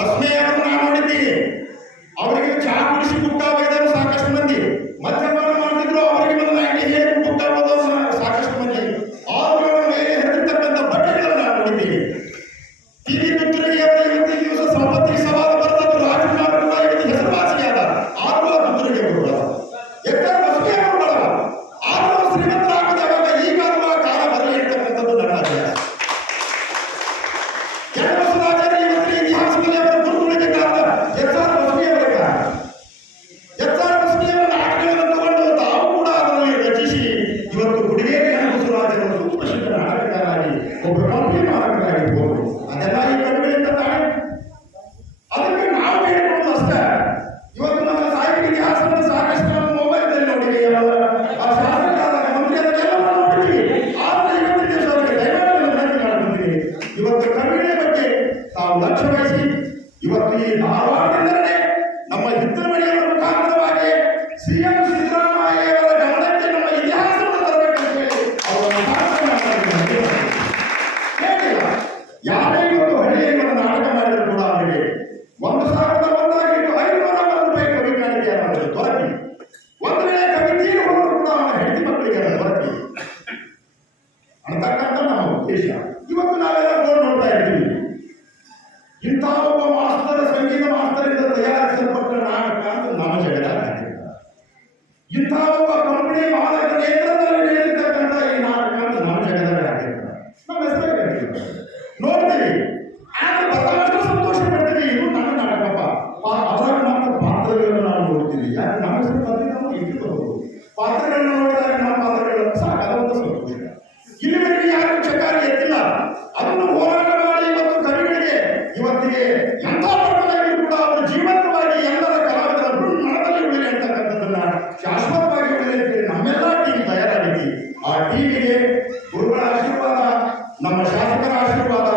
ಭಸ್ಮೆಯನ್ನು ನಾನು ನೋಡಿದ್ದೀನಿ ಅವರಿಗೆ ಚಹಾ ಕುಡಿಸಿ ಪುಟ್ಟ ಬೈದರು ಸಾಕಷ್ಟು ಮಂದಿ. ಮದ್ಯಪಾನ ಮಾಡ್ತಿದ್ರು, ಅವರಿಗೆ ಬಂದ ನಾಲ್ಕು ಹೇಳಿ ಬೈದವರು ಸಾಕಷ್ಟು ಮಂದಿ. ಅವರುಗಳ ಮೇಲೆ ಹರಿದಿರ್ತಕ್ಕಂಥ ಬಟ್ಟೆಗಳನ್ನು ನಾನು ದುತ್ತರಿಗೆ ಅವರ ಇವತ್ತಿನ ದಿವಸ ಸಂಪತ್ತಿಗೆ ಸವಾಲು ಬರ್ತದ್ದು. ರಾಜಕುಮಾರ್ ಕೂಡ ಇವತ್ತು ಹೆಸರುವಾಸಿಯಾದ ಆದರೂ ಆ ಇವತ್ತು ಕನ್ನಡ ಬಗ್ಗೆ ತಾವು ಲಕ್ಷ್ಯ ವಹಿಸಿ ನೋಡ್ತೀವಿ ಯಾಕೆ ನಮ್ಮ ಹೆಸರು ಬಂದಿದ್ದು ನಾವು ಇಟ್ಟಿರ್ಬೋದು ಪಾತ್ರಗಳನ್ನು ನೋಡಿದಾಗ ನಮ್ಮ ಪಾತ್ರಗಳನ್ನು ಸಾಕಾದ ಒಂದು ಸಂತೋಷ. ಇಲ್ಲಿವರೆಗೆ ಯಾರು ಚಕಾರ ಎತ್ತಿಲ್ಲ. ಅದನ್ನು ಹೋರಾಟ ಮಾಡಿ ಮತ್ತು ಕವಿಗಳಿಗೆ ಇವತ್ತಿಗೆ ಎಂಥ ಮಟ್ಟದಲ್ಲಿ ಕೂಡ ಅವರು ಜೀವಂತವಾಗಿ ಎಲ್ಲರ ಕಲಾವಿದರ ಮನದಲ್ಲಿ ಉಳಿದೆ ಅಂತಕ್ಕಂಥದ್ದನ್ನ ಶಾಶ್ವತವಾಗಿ ಉಳಿದೆ ನಮ್ಮೆಲ್ಲ ಟೀಮ್ ತಯಾರಾಗಿದೆ ಆ ಟೀಮಿಗೆ ಗುರುಗಳ ಆಶೀರ್ವಾದ, ನಮ್ಮ ಶಾಸಕರ ಆಶೀರ್ವಾದ,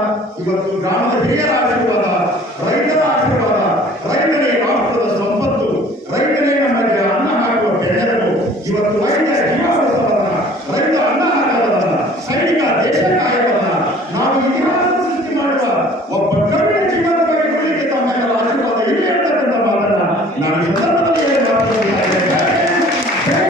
ಇವತ್ತು ಗ್ರಾಮದ ಹಿರಿಯರ ಆಶೀರ್ವಾದ, ರೈತರ